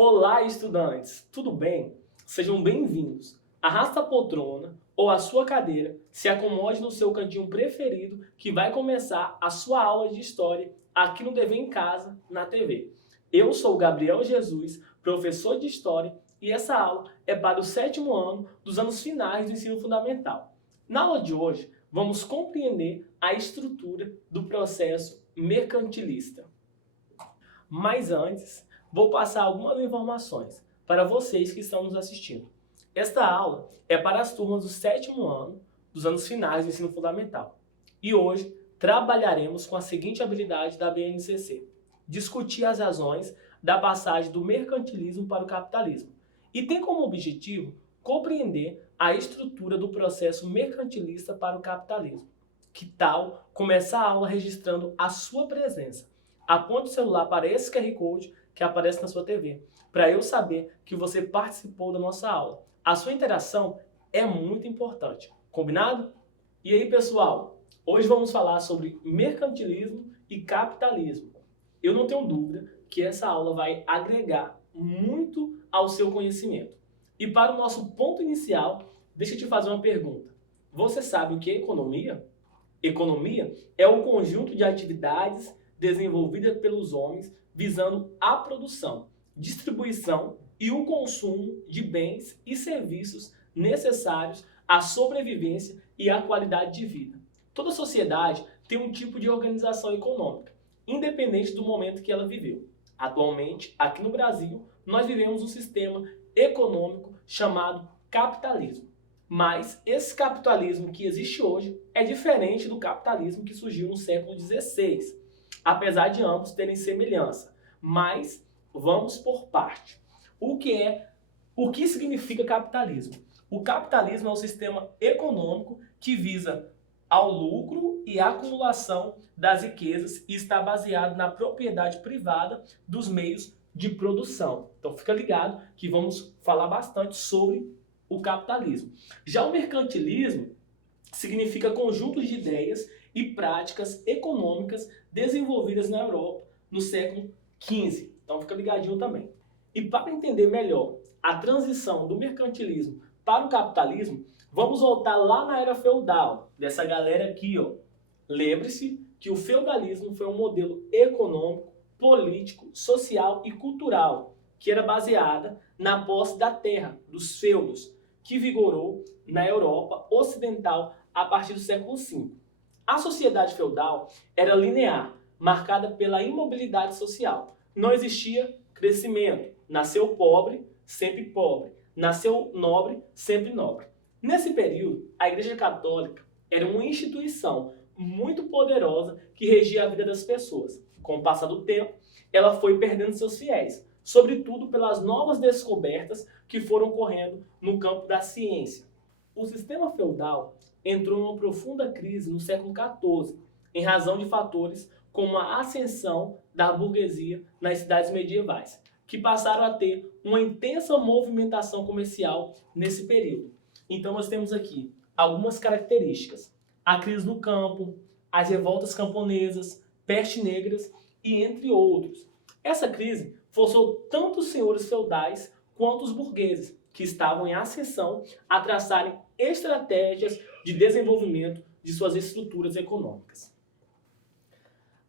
Olá, estudantes! Tudo bem? Sejam bem-vindos. Arrasta a poltrona ou a sua cadeira, se acomode no seu cantinho preferido que vai começar a sua aula de História aqui no Dever em Casa, na TV. Eu sou o Gabriel Jesus, professor de História, e essa aula é para o 7º ano dos anos finais do ensino fundamental. Na aula de hoje, vamos compreender a estrutura do processo mercantilista. Mas antes, vou passar algumas informações para vocês que estão nos assistindo. Esta aula é para as turmas do 7º ano dos anos finais do ensino fundamental. E hoje trabalharemos com a seguinte habilidade da BNCC: discutir as razões da passagem do mercantilismo para o capitalismo. E tem como objetivo compreender a estrutura do processo mercantilista para o capitalismo. Que tal começar a aula registrando a sua presença? Aponte o celular para esse QR Code que aparece na sua TV, para eu saber que você participou da nossa aula. A sua interação é muito importante, combinado? E aí, pessoal, hoje vamos falar sobre mercantilismo e capitalismo. Eu não tenho dúvida que essa aula vai agregar muito ao seu conhecimento. E para o nosso ponto inicial, deixa eu te fazer uma pergunta. Você sabe o que é economia? Economia é o conjunto de atividades desenvolvida pelos homens visando a produção, distribuição e o consumo de bens e serviços necessários à sobrevivência e à qualidade de vida. Toda sociedade tem um tipo de organização econômica, independente do momento que ela viveu. Atualmente, aqui no Brasil, nós vivemos um sistema econômico chamado capitalismo. Mas esse capitalismo que existe hoje é diferente do capitalismo que surgiu no século XVI. Apesar de ambos terem semelhança, mas vamos por parte. O que significa capitalismo? O capitalismo é um sistema econômico que visa ao lucro e à acumulação das riquezas e está baseado na propriedade privada dos meios de produção. Então fica ligado que vamos falar bastante sobre o capitalismo. Já o mercantilismo significa conjunto de ideias e práticas econômicas desenvolvidas na Europa no século XV. Então fica ligadinho também. E para entender melhor a transição do mercantilismo para o capitalismo, vamos voltar lá na era feudal, dessa galera aqui, ó. Lembre-se que o feudalismo foi um modelo econômico, político, social e cultural que era baseada na posse da terra, dos feudos, que vigorou na Europa ocidental a partir do século V. A sociedade feudal era linear, marcada pela imobilidade social. Não existia crescimento. Nasceu pobre, sempre pobre. Nasceu nobre, sempre nobre. Nesse período, a Igreja Católica era uma instituição muito poderosa que regia a vida das pessoas. Com o passar do tempo, ela foi perdendo seus fiéis, sobretudo pelas novas descobertas que foram ocorrendo no campo da ciência. O sistema feudal entrou em uma profunda crise no século XIV, em razão de fatores como a ascensão da burguesia nas cidades medievais, que passaram a ter uma intensa movimentação comercial nesse período. Então nós temos aqui algumas características: a crise no campo, as revoltas camponesas, peste negras e entre outros. Essa crise forçou tanto os senhores feudais quanto os burgueses, que estavam em ascensão, a traçarem estratégias de desenvolvimento de suas estruturas econômicas.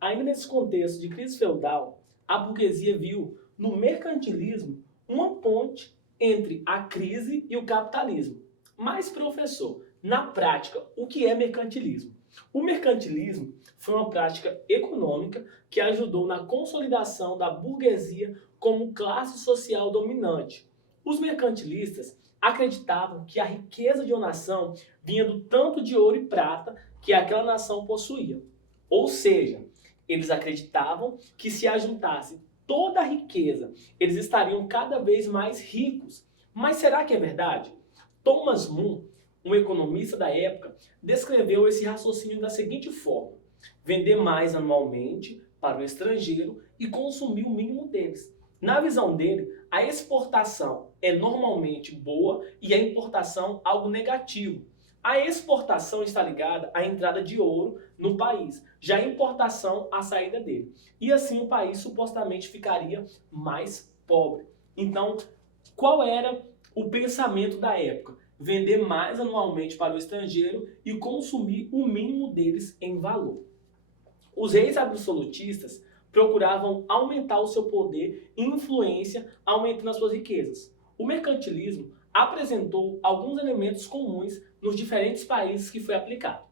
Ainda nesse contexto de crise feudal, a burguesia viu no mercantilismo uma ponte entre a crise e o capitalismo. Mas, professor, na prática, o que é mercantilismo? O mercantilismo foi uma prática econômica que ajudou na consolidação da burguesia como classe social dominante. Os mercantilistas acreditavam que a riqueza de uma nação vinha do tanto de ouro e prata que aquela nação possuía. Ou seja, eles acreditavam que se ajuntasse toda a riqueza, eles estariam cada vez mais ricos. Mas será que é verdade? Thomas More, um economista da época, descreveu esse raciocínio da seguinte forma: vender mais anualmente para o estrangeiro e consumir o mínimo deles. Na visão dele, a exportação é normalmente boa e a importação algo negativo. A exportação está ligada à entrada de ouro no país, já a importação à saída dele. E assim o país supostamente ficaria mais pobre. Então, qual era o pensamento da época? Vender mais anualmente para o estrangeiro e consumir o mínimo deles em valor. Os reis absolutistas procuravam aumentar o seu poder e influência, aumentando as suas riquezas. O mercantilismo apresentou alguns elementos comuns nos diferentes países que foi aplicado.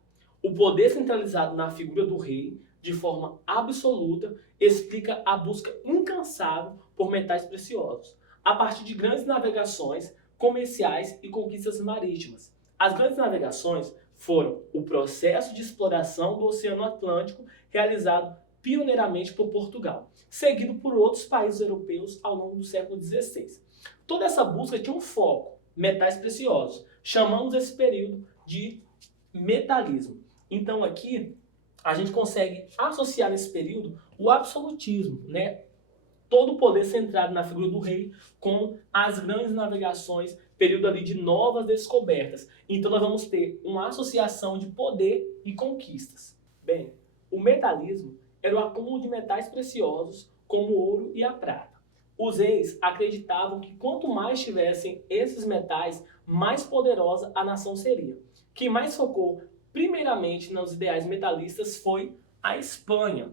O poder centralizado na figura do rei, de forma absoluta, explica a busca incansável por metais preciosos, a partir de grandes navegações comerciais e conquistas marítimas. As grandes navegações foram o processo de exploração do Oceano Atlântico realizado pioneiramente por Portugal, seguido por outros países europeus ao longo do século XVI. Toda essa busca tinha um foco, metais preciosos. Chamamos esse período de metalismo. Então aqui a gente consegue associar nesse período o absolutismo, né? Todo o poder centrado na figura do rei com as grandes navegações, período ali de novas descobertas. Então nós vamos ter uma associação de poder e conquistas. Bem, o metalismo era o acúmulo de metais preciosos como o ouro e a prata. Os reis acreditavam que quanto mais tivessem esses metais, mais poderosa a nação seria. Quem mais focou primeiramente nos ideais metalistas foi a Espanha,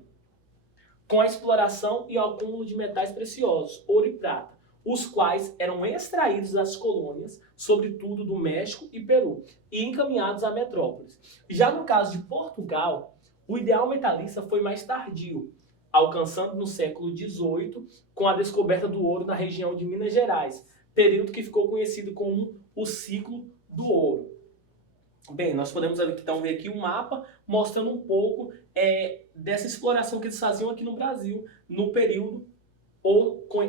com a exploração e o acúmulo de metais preciosos, ouro e prata, os quais eram extraídos das colônias, sobretudo do México e Peru, e encaminhados a metrópoles. Já no caso de Portugal, o ideal metalista foi mais tardio, alcançando no século XVIII com a descoberta do ouro na região de Minas Gerais, período que ficou conhecido como o ciclo do ouro. Bem, nós podemos então ver aqui um mapa mostrando um pouco dessa exploração que eles faziam aqui no Brasil no período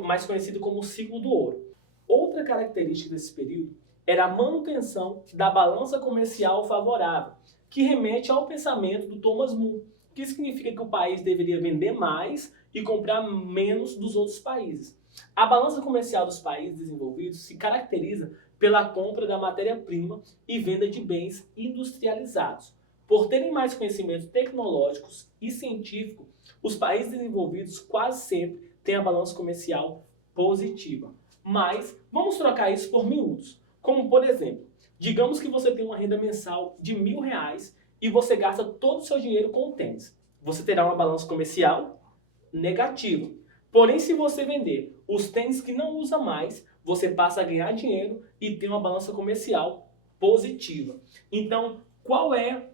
mais conhecido como o ciclo do ouro. Outra característica desse período era a manutenção da balança comercial favorável, que remete ao pensamento do Thomas More, que significa que o país deveria vender mais e comprar menos dos outros países. A balança comercial dos países desenvolvidos se caracteriza pela compra da matéria-prima e venda de bens industrializados. Por terem mais conhecimentos tecnológicos e científicos, os países desenvolvidos quase sempre têm a balança comercial positiva. Mas vamos trocar isso por miúdos. Como, por exemplo, digamos que você tem uma renda mensal de R$1.000 e você gasta todo o seu dinheiro com tênis. Você terá uma balança comercial negativa. Porém, se você vender os tênis que não usa mais, você passa a ganhar dinheiro e ter uma balança comercial positiva. Então, qual é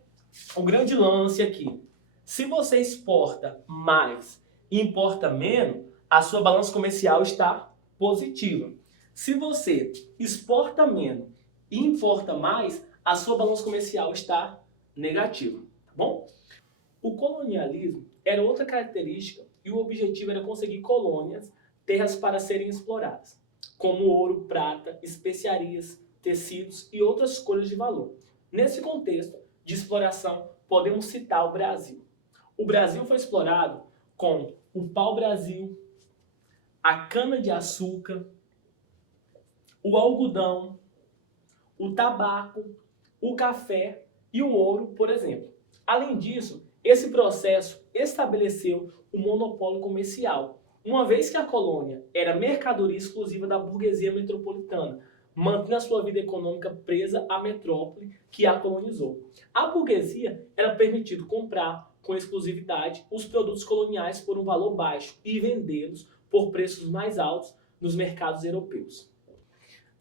o grande lance aqui? Se você exporta mais e importa menos, a sua balança comercial está positiva. Se você exporta menos e importa mais, a sua balança comercial está negativa, tá bom? O colonialismo era outra característica e o objetivo era conseguir colônias, terras para serem exploradas, como ouro, prata, especiarias, tecidos e outras coisas de valor. Nesse contexto de exploração, podemos citar o Brasil. O Brasil foi explorado com o pau-brasil, a cana-de-açúcar, o algodão, o tabaco, o café e o ouro, por exemplo. Além disso, esse processo estabeleceu o monopólio comercial, uma vez que a colônia era mercadoria exclusiva da burguesia metropolitana, mantendo a sua vida econômica presa à metrópole que a colonizou. A burguesia era permitido comprar com exclusividade os produtos coloniais por um valor baixo e vendê-los por preços mais altos nos mercados europeus.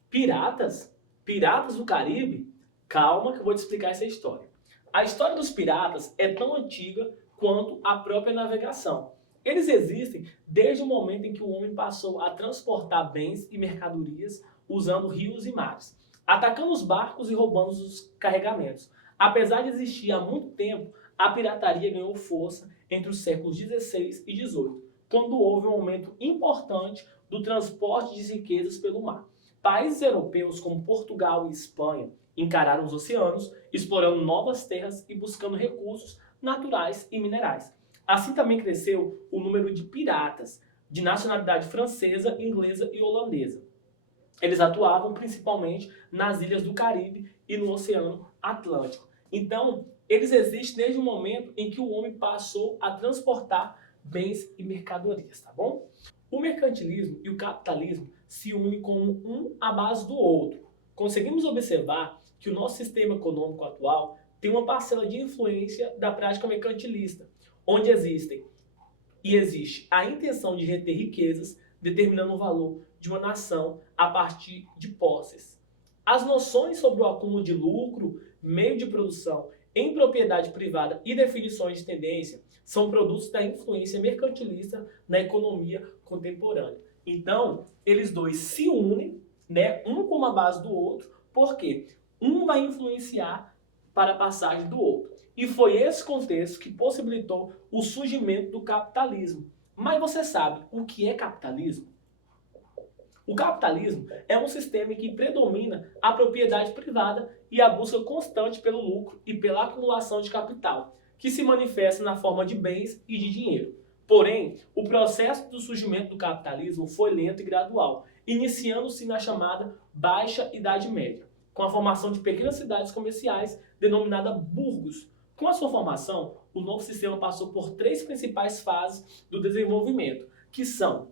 Piratas? Piratas do Caribe? Calma que eu vou te explicar essa história. A história dos piratas é tão antiga quanto a própria navegação. Eles existem desde o momento em que o homem passou a transportar bens e mercadorias usando rios e mares, atacando os barcos e roubando os carregamentos. Apesar de existir há muito tempo, a pirataria ganhou força entre os séculos XVI e XVIII, quando houve um aumento importante do transporte de riquezas pelo mar. Países europeus como Portugal e Espanha encararam os oceanos, explorando novas terras e buscando recursos naturais e minerais. Assim também cresceu o número de piratas de nacionalidade francesa, inglesa e holandesa. Eles atuavam principalmente nas ilhas do Caribe e no Oceano Atlântico. Então, eles existem desde o momento em que o homem passou a transportar bens e mercadorias, tá bom? O mercantilismo e o capitalismo se unem como um à base do outro. Conseguimos observar que o nosso sistema econômico atual tem uma parcela de influência da prática mercantilista, onde existe a intenção de reter riquezas, determinando o valor de uma nação a partir de posses. As noções sobre o acúmulo de lucro, meio de produção, em propriedade privada e definições de tendência são produtos da influência mercantilista na economia contemporânea. Então, eles dois se unem, né, um como a base do outro, porque um vai influenciar para a passagem do outro. E foi esse contexto que possibilitou o surgimento do capitalismo. Mas você sabe o que é capitalismo? O capitalismo é um sistema em que predomina a propriedade privada e a busca constante pelo lucro e pela acumulação de capital, que se manifesta na forma de bens e de dinheiro. Porém, o processo do surgimento do capitalismo foi lento e gradual, iniciando-se na chamada Baixa Idade Média, com a formação de pequenas cidades comerciais denominadas burgos. Com a sua formação, o novo sistema passou por três principais fases do desenvolvimento, que são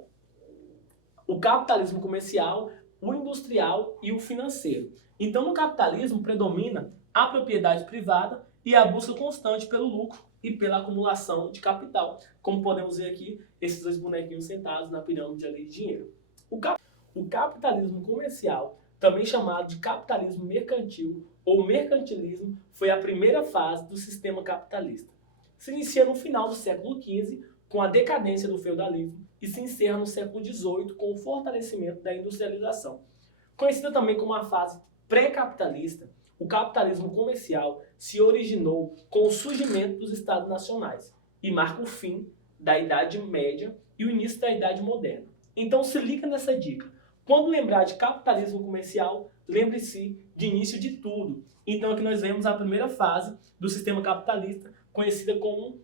o capitalismo comercial, o industrial e o financeiro. Então, no capitalismo predomina a propriedade privada e a busca constante pelo lucro e pela acumulação de capital. Como podemos ver aqui, esses dois bonequinhos sentados na pirâmide ali de dinheiro. O capitalismo comercial, também chamado de capitalismo mercantil ou mercantilismo, foi a primeira fase do sistema capitalista. Se inicia no final do século XV, com a decadência do feudalismo, e se encerra no século XVIII com o fortalecimento da industrialização. Conhecida também como a fase pré-capitalista, o capitalismo comercial se originou com o surgimento dos Estados Nacionais e marca o fim da Idade Média e o início da Idade Moderna. Então se liga nessa dica. Quando lembrar de capitalismo comercial, lembre-se de início de tudo. Então aqui nós vemos a primeira fase do sistema capitalista, conhecida como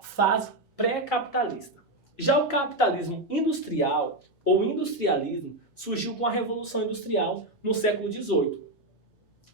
fase pré-capitalista. Já o capitalismo industrial ou industrialismo surgiu com a Revolução Industrial no século XVIII,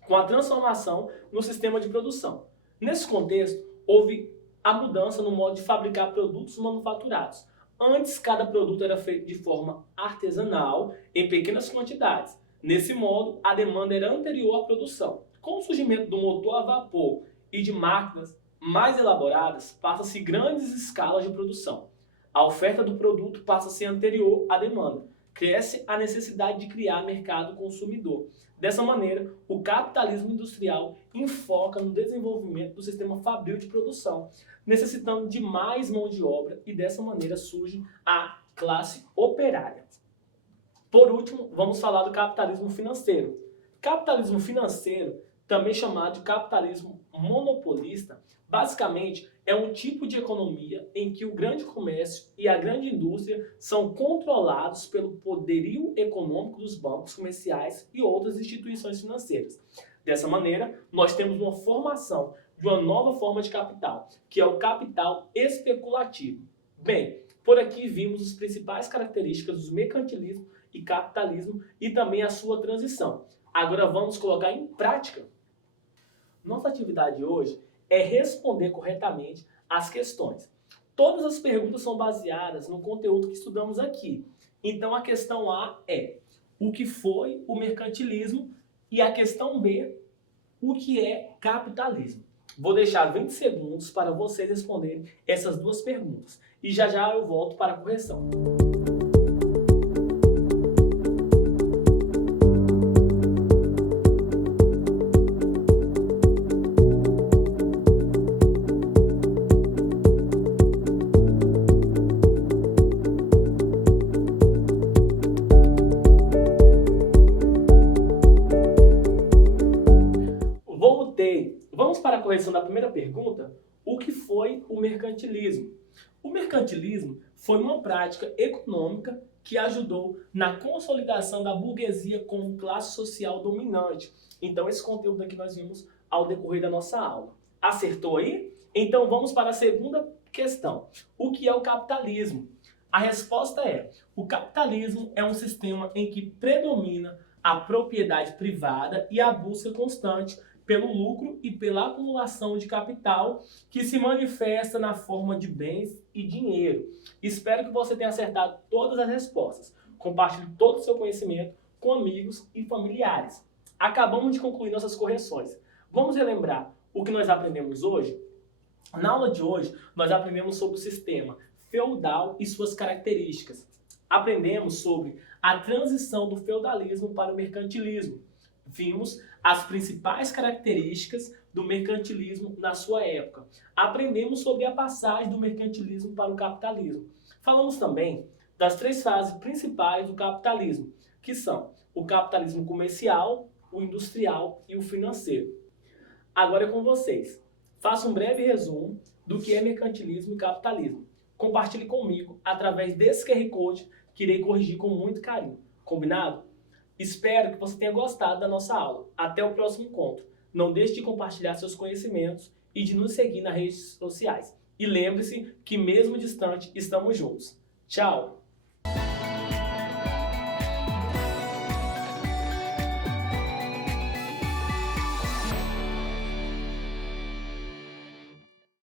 com a transformação no sistema de produção. Nesse contexto, houve a mudança no modo de fabricar produtos manufaturados. Antes, cada produto era feito de forma artesanal, em pequenas quantidades. Nesse modo, a demanda era anterior à produção. Com o surgimento do motor a vapor e de máquinas mais elaboradas, passa-se grandes escalas de produção. A oferta do produto passa a ser anterior à demanda. Cresce a necessidade de criar mercado consumidor. Dessa maneira, o capitalismo industrial enfoca no desenvolvimento do sistema fabril de produção, necessitando de mais mão de obra, e dessa maneira surge a classe operária. Por último, vamos falar do capitalismo financeiro. Capitalismo financeiro, também chamado de capitalismo monopolista, basicamente é um tipo de economia em que o grande comércio e a grande indústria são controlados pelo poderio econômico dos bancos comerciais e outras instituições financeiras. Dessa maneira, nós temos uma formação de uma nova forma de capital, que é o capital especulativo. Bem, por aqui vimos as principais características do mercantilismo e capitalismo e também a sua transição. Agora vamos colocar em prática. Nossa atividade hoje é responder corretamente as questões. Todas as perguntas são baseadas no conteúdo que estudamos aqui. Então a questão A é: o que foi o mercantilismo? E a questão B: o que é capitalismo? Vou deixar 20 segundos para vocês responderem essas duas perguntas. E já já eu volto para a correção. Vamos para a correção da primeira pergunta. O que foi o mercantilismo? O mercantilismo foi uma prática econômica que ajudou na consolidação da burguesia como classe social dominante. Então esse conteúdo aqui nós vimos ao decorrer da nossa aula. Acertou aí? Então vamos para a segunda questão. O que é o capitalismo? A resposta é: o capitalismo é um sistema em que predomina a propriedade privada e a busca constante pelo lucro e pela acumulação de capital que se manifesta na forma de bens e dinheiro. Espero que você tenha acertado todas as respostas. Compartilhe todo o seu conhecimento com amigos e familiares. Acabamos de concluir nossas correções. Vamos relembrar o que nós aprendemos hoje? Na aula de hoje, nós aprendemos sobre o sistema feudal e suas características. Aprendemos sobre a transição do feudalismo para o mercantilismo. Vimos as principais características do mercantilismo na sua época. Aprendemos sobre a passagem do mercantilismo para o capitalismo. Falamos também das 3 fases principais do capitalismo, que são o capitalismo comercial, o industrial e o financeiro. Agora é com vocês. Faça um breve resumo do que é mercantilismo e capitalismo. Compartilhe comigo através desse QR Code que irei corrigir com muito carinho. Combinado? Espero que você tenha gostado da nossa aula. Até o próximo encontro. Não deixe de compartilhar seus conhecimentos e de nos seguir nas redes sociais. E lembre-se que mesmo distante, estamos juntos. Tchau!